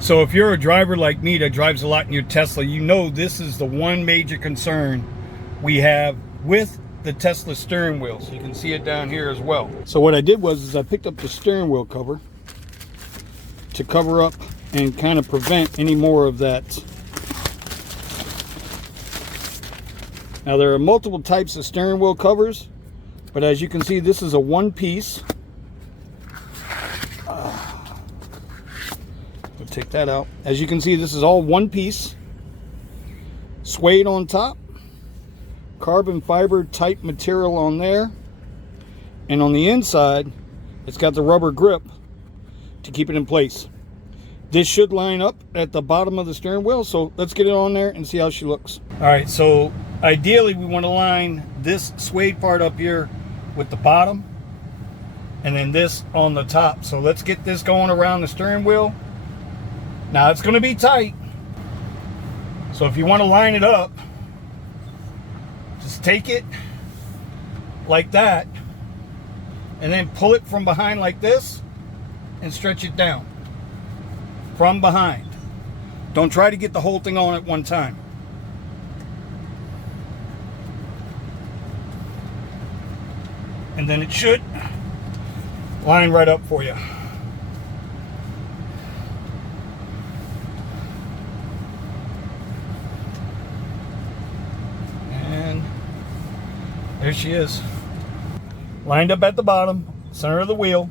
So if you're a driver like me that drives a lot in your Tesla, you know this is the one major concern we have with the Tesla steering wheel. So you can see it down here as well. So what I did was I picked up the steering wheel cover to cover up and kind of prevent any more of that. Now there are multiple types of steering wheel covers, but as you can see, this is a one piece. We'll take that out. As you can see, this is all one piece. Suede on top, carbon fiber type material on there, and on the inside it's got the rubber grip to keep it in place. This should line up at the bottom of the steering wheel, so let's get it on there and see how she looks. All right, so ideally we want to line this suede part up here with the bottom and then this on the top. So let's get this going around the steering wheel. Now it's going to be tight, so if you want to line it up, just take it like that and then pull it from behind like this and stretch it down from behind. Don't try to get the whole thing on at one time. And then it should line right up for you. And there she is. Lined up at the bottom, center of the wheel.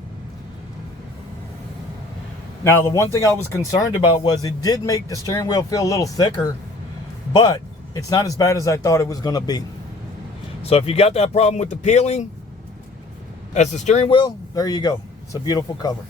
Now, the one thing I was concerned about was it did make the steering wheel feel a little thicker, but it's not as bad as I thought it was going to be. So if you got that problem with the peeling, as the steering wheel, there you go. It's a beautiful cover.